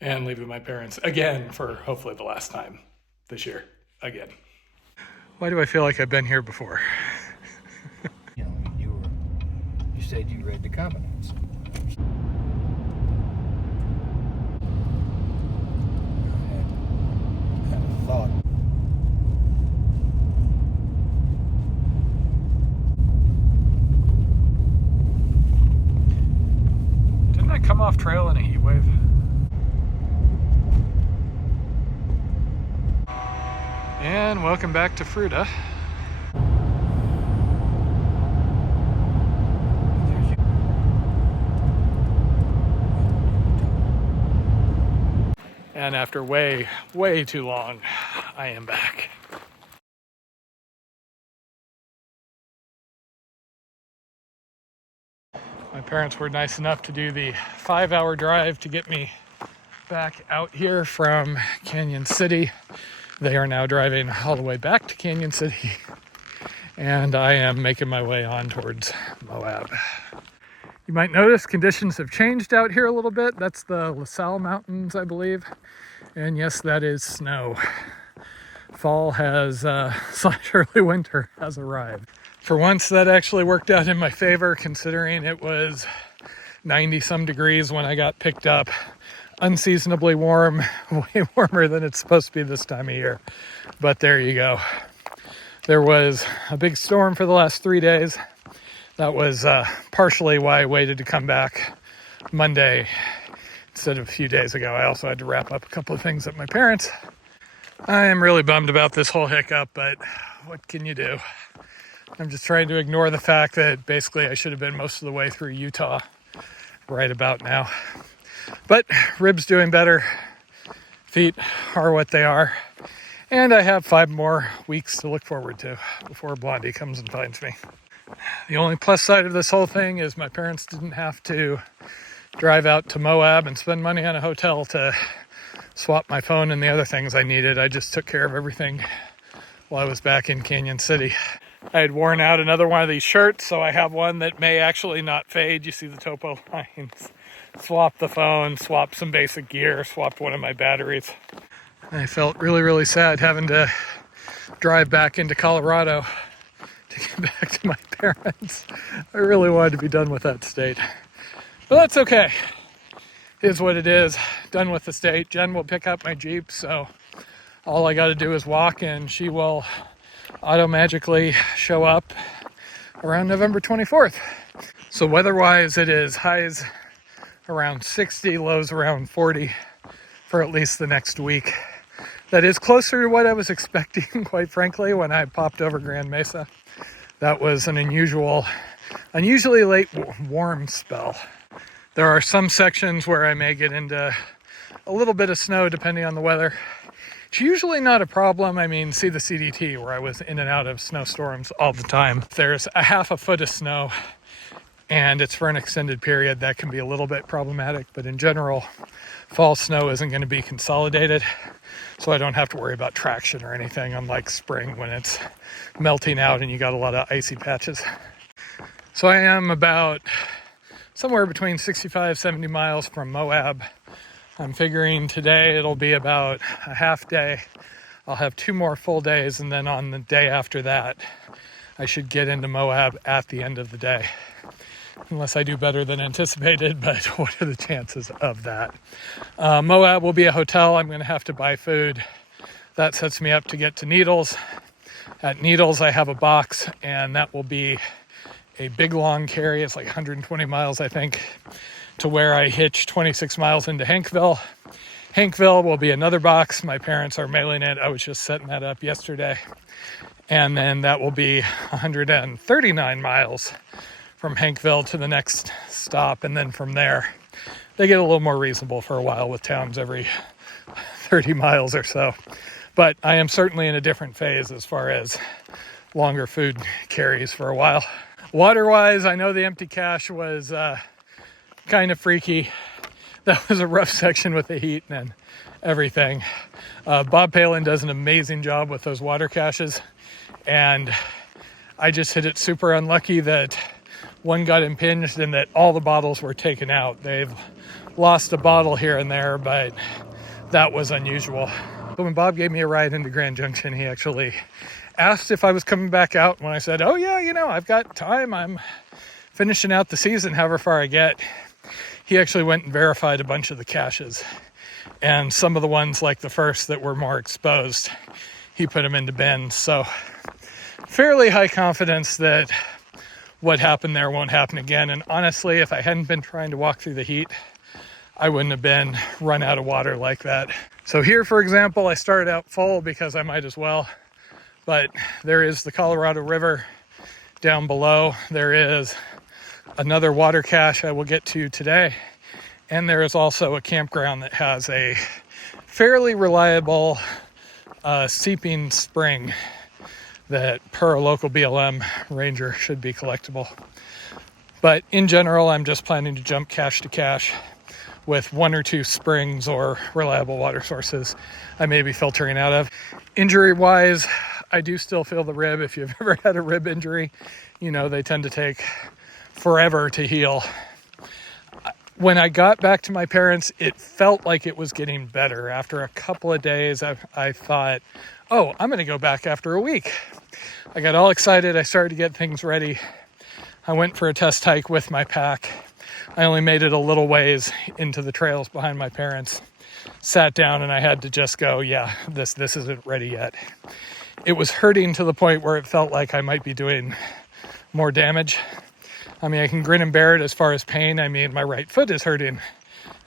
and leaving my parents again for hopefully the last time this year again. Why do I feel like I've been here before? You know, you said you read the comments. I had a thought. Didn't I come off trail in a heat wave? And welcome back to Fruta. And after way too long, I am back. My parents were nice enough to do the 5-hour drive to get me back out here from Canyon City. They are now driving all the way back to Canyon City, and I am making my way on towards Moab. You might notice conditions have changed out here a little bit. That's the La Salle Mountains, I believe. And yes, that is snow. Fall has, slash early winter has arrived. For once, that actually worked out in my favor, considering it was 90 some degrees when I got picked up. Unseasonably warm, way warmer than it's supposed to be this time of year. But there you go. There was a big storm for the last 3 days. That was partially why I waited to come back Monday instead of a few days ago. I also had to wrap up a couple of things at my parents'. I am really bummed about this whole hiccup, but what can you do? I'm just trying to ignore the fact that basically I should have been most of the way through Utah right about now. But ribs doing better, feet are what they are, and I have 5 more weeks to look forward to before Blondie comes and finds me. The only plus side of this whole thing is my parents didn't have to drive out to Moab and spend money on a hotel to swap my phone and the other things I needed. I just took care of everything while I was back in Canyon City. I had worn out another one of these shirts, so I have one that may actually not fade. You see the topo lines. Swapped the phone, swapped some basic gear, swapped one of my batteries. I felt really sad having to drive back into Colorado to get back to my parents. I really wanted to be done with that state. But that's okay. It is what it is. Done with the state. Jen will pick up my Jeep, so all I got to do is walk and she will auto-magically show up around November 24th. So weather-wise, it is highs around 60, lows around 40 for at least the next week. That is closer to what I was expecting, quite frankly, when I popped over Grand Mesa. That was an unusually late warm spell. There are some sections where I may get into a little bit of snow depending on the weather. It's usually not a problem. I mean, see the CDT where I was in and out of snowstorms all the time. If there's a half a foot of snow and it's for an extended period, that can be a little bit problematic. But in general, fall snow isn't going to be consolidated, so I don't have to worry about traction or anything, unlike spring when it's melting out and you got a lot of icy patches. So I am about somewhere between 65, 70 miles from Moab. I'm figuring today it'll be about a half day. I'll have 2 more full days, and then on the day after that, I should get into Moab at the end of the day. Unless I do better than anticipated, but what are the chances of that? Moab will be a hotel. I'm going to have to buy food. That sets me up to get to Needles. At Needles, I have a box, and that will be a big long carry. It's like 120 miles, I think, to where I hitch 26 miles into Hankville. Hankville will be another box. My parents are mailing it. I was just setting that up yesterday. And then that will be 139 miles from Hankville to the next stop. And then from there, they get a little more reasonable for a while with towns every 30 miles or so. But I am certainly in a different phase as far as longer food carries for a while. Water-wise, I know the empty cache was kind of freaky. That was a rough section with the heat and everything. Bob Palin does an amazing job with those water caches, and I just hit it super unlucky that one got impinged and that all the bottles were taken out. They've lost a bottle here and there, but that was unusual. But when Bob gave me a ride into Grand Junction, he actually asked if I was coming back out. When I said, oh yeah, I've got time, I'm finishing out the season however far I get, he actually went and verified a bunch of the caches. And some of the ones, like the first that were more exposed, he put them into bins. So fairly high confidence that what happened there won't happen again. And honestly, if I hadn't been trying to walk through the heat, I wouldn't have been run out of water like that. So here, for example, I started out full because I might as well, but there is the Colorado River down below. There is another water cache I will get to today. And there is also a campground that has a fairly reliable seeping spring that, per a local BLM ranger, should be collectible. But in general, I'm just planning to jump cache to cache with one or two springs or reliable water sources I may be filtering out of. Injury-wise, I do still feel the rib. If you've ever had a rib injury, they tend to take forever to heal. When I got back to my parents, it felt like it was getting better. After a couple of days, I thought, oh, I'm going to go back after a week. I got all excited. I started to get things ready. I went for a test hike with my pack. I only made it a little ways into the trails behind my parents. Sat down and I had to just go, yeah, this isn't ready yet. It was hurting to the point where it felt like I might be doing more damage. I mean, I can grin and bear it as far as pain. I mean, my right foot is hurting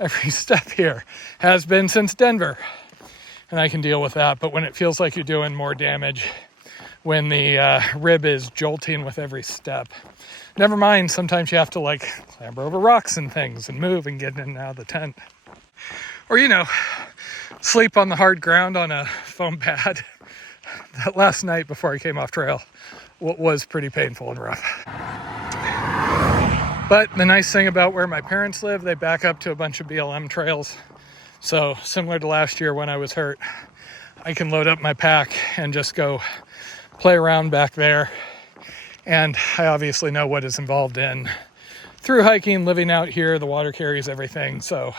every step here. Has been since Denver. And I can deal with that. But when it feels like you're doing more damage, when the rib is jolting with every step, never mind, sometimes you have to clamber over rocks and things and move and get in and out of the tent. Or, sleep on the hard ground on a foam pad. That last night before I came off trail was pretty painful and rough. But the nice thing about where my parents live, they back up to a bunch of BLM trails. So similar to last year when I was hurt, I can load up my pack and just go play around back there. And I obviously know what is involved in through hiking, living out here. The water carries everything, so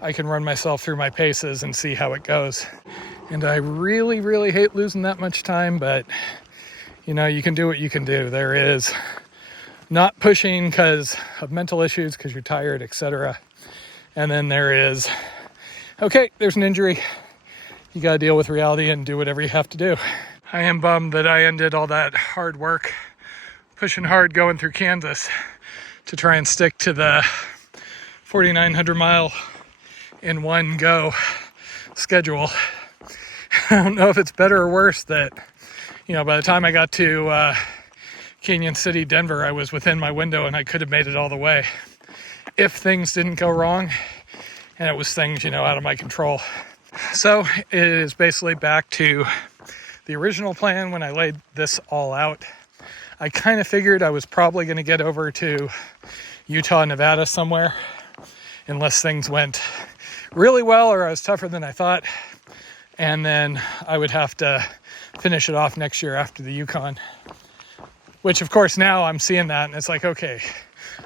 I can run myself through my paces and see how it goes. And I really, really hate losing that much time, but you can do what you can do. There is not pushing because of mental issues, because you're tired, etc. And then there is, okay, there's an injury. You got to deal with reality and do whatever you have to do. I am bummed that I ended all that hard work, pushing hard going through Kansas to try and stick to the 4,900 mile in one go schedule. I don't know if it's better or worse that, by the time I got to Canyon City, Denver, I was within my window and I could have made it all the way if things didn't go wrong, and it was things, out of my control. So it is basically back to the original plan when I laid this all out. I kind of figured I was probably going to get over to Utah, Nevada somewhere, unless things went really well or I was tougher than I thought. And then I would have to finish it off next year after the Yukon. Which, of course, now I'm seeing that and it's like, okay,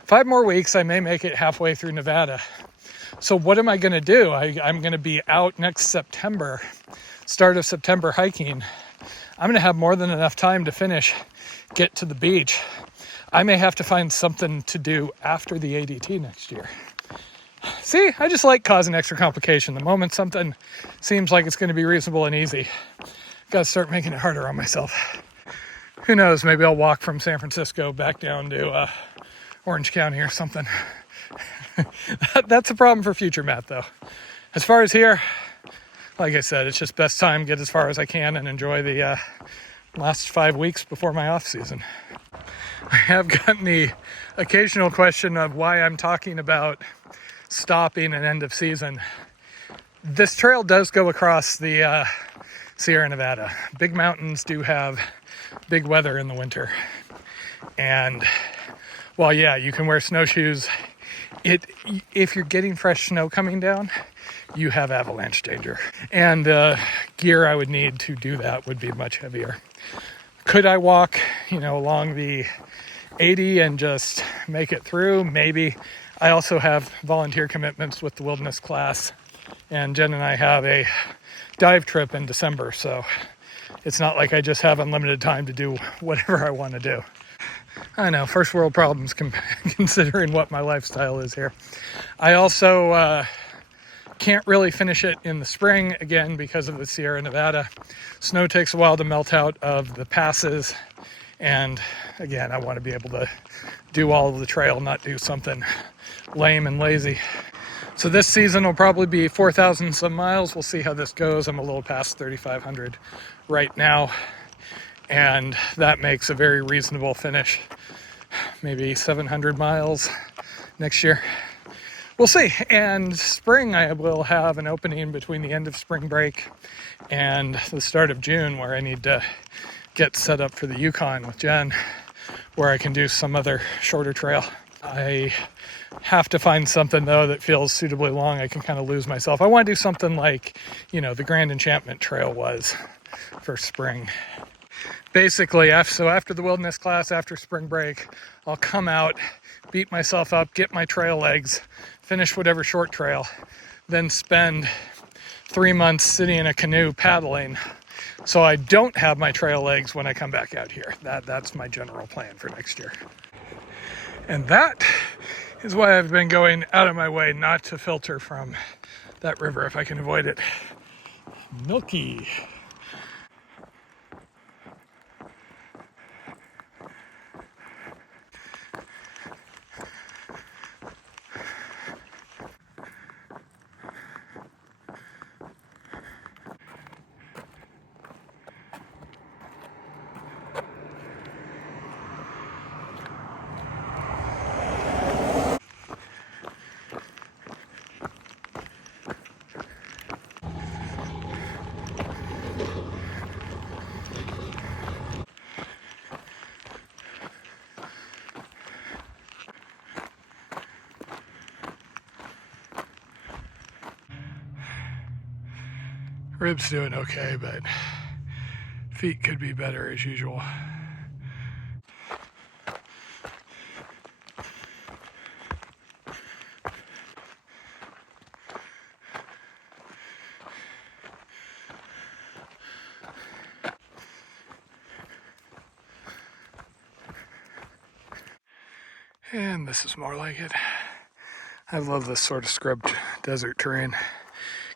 5 more weeks, I may make it halfway through Nevada. So what am I going to do? I'm going to be out next September, start of September hiking. I'm going to have more than enough time to finish, get to the beach. I may have to find something to do after the ADT next year. See, I just like causing extra complication. The moment something seems like it's going to be reasonable and easy, I've got to start making it harder on myself. Who knows, maybe I'll walk from San Francisco back down to Orange County or something. That's a problem for future Matt, though. As far as here, like I said, it's just best time, get as far as I can and enjoy the last 5 weeks before my off season. I have gotten the occasional question of why I'm talking about stopping an end of season. This trail does go across the Sierra Nevada. Big mountains do have big weather in the winter. And while, yeah, you can wear snowshoes, if you're getting fresh snow coming down, you have avalanche danger. And the gear I would need to do that would be much heavier. Could I walk, along the 80 and just make it through? Maybe. I also have volunteer commitments with the wilderness class, and Jen and I have a dive trip in December, so it's not like I just have unlimited time to do whatever I want to do. I know, first world problems considering what my lifestyle is here. I also can't really finish it in the spring, again, because of the Sierra Nevada. Snow takes a while to melt out of the passes, and again, I want to be able to do all of the trail, not do something lame and lazy. So this season will probably be 4,000 some miles. We'll see how this goes. I'm a little past 3,500 right now, and that makes a very reasonable finish. Maybe 700 miles next year. We'll see. And spring, I will have an opening between the end of spring break and the start of June where I need to get set up for the Yukon with Jen, where I can do some other shorter trail. I have to find something, though, that feels suitably long. I can kind of lose myself. I want to do something like, the Grand Enchantment Trail was for spring. Basically, so after the wilderness class, after spring break, I'll come out, beat myself up, get my trail legs, finish whatever short trail, then spend 3 months sitting in a canoe paddling so I don't have my trail legs when I come back out here. That's my general plan for next year. And that is why I've been going out of my way not to filter from that river if I can avoid it. Milky. Ribs doing okay, but feet could be better as usual. And this is more like it. I love this sort of scrubbed desert terrain.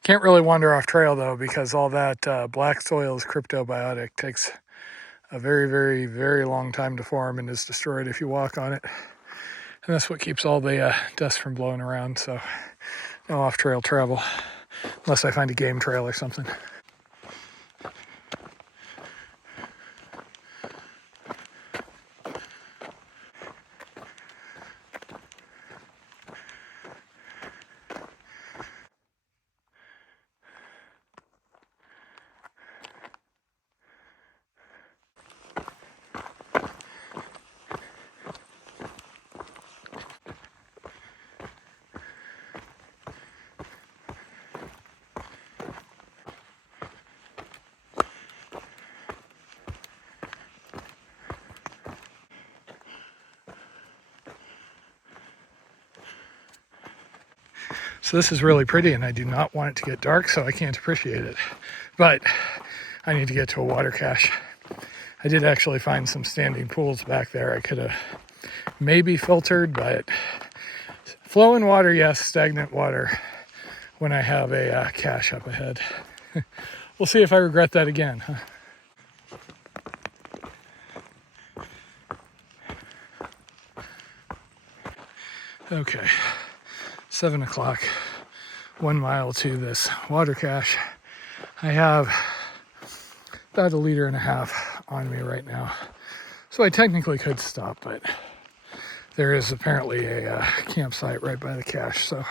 Can't really wander off trail though, because all that black soil is cryptobiotic. Takes a very, very, very long time to form and is destroyed if you walk on it. And that's what keeps all the dust from blowing around. So no off-trail travel, unless I find a game trail or something. So this is really pretty, and I do not want it to get dark, so I can't appreciate it. But I need to get to a water cache. I did actually find some standing pools back there. I could have maybe filtered, but flowing water, yes, stagnant water when I have a cache up ahead. We'll see if I regret that again, huh? Okay, 7 o'clock, 1 mile to this water cache. I have about 1.5 liters on me right now. So I technically could stop, but there is apparently a campsite right by the cache. So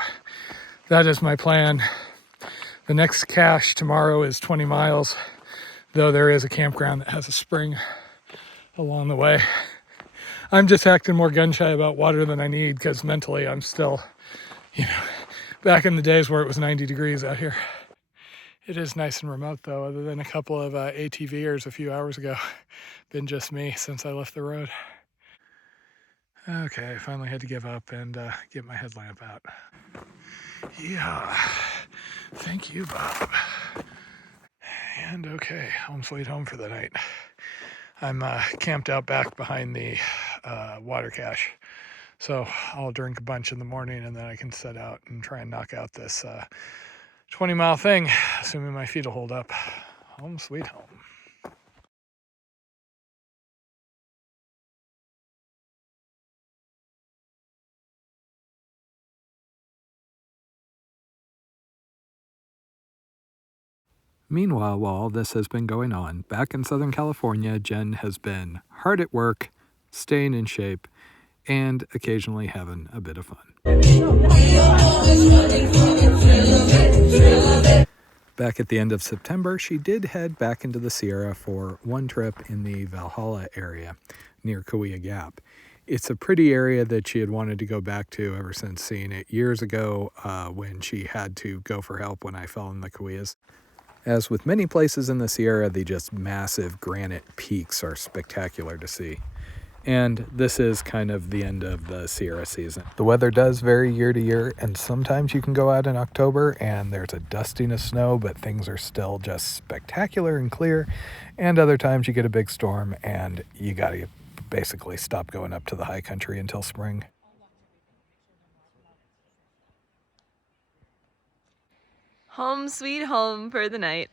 that is my plan. The next cache tomorrow is 20 miles, though there is a campground that has a spring along the way. I'm just acting more gun shy about water than I need because mentally I'm still, back in the days where it was 90 degrees out here. It is nice and remote though, other than a couple of ATVers a few hours ago. Been just me since I left the road. Okay, I finally had to give up and get my headlamp out. Yeah, thank you, Bob. And okay, home sweet home for the night. I'm camped out back behind the water cache. So I'll drink a bunch in the morning and then I can set out and try and knock out this 20-mile thing, assuming my feet will hold up. Home sweet home. Meanwhile, while all this has been going on, back in Southern California, Jen has been hard at work, staying in shape, and occasionally having a bit of fun. Back at the end of September, she did head back into the Sierra for one trip in the Valhalla area near Kaweah Gap. It's a pretty area that she had wanted to go back to ever since seeing it years ago when she had to go for help when I fell in the Kaweahs. As with many places in the Sierra, the just massive granite peaks are spectacular to see. And this is kind of the end of the Sierra season. The weather does vary year to year, and sometimes you can go out in October and there's a dusting of snow, but things are still just spectacular and clear. And other times you get a big storm and you gotta basically stop going up to the high country until spring. Home sweet home for the night.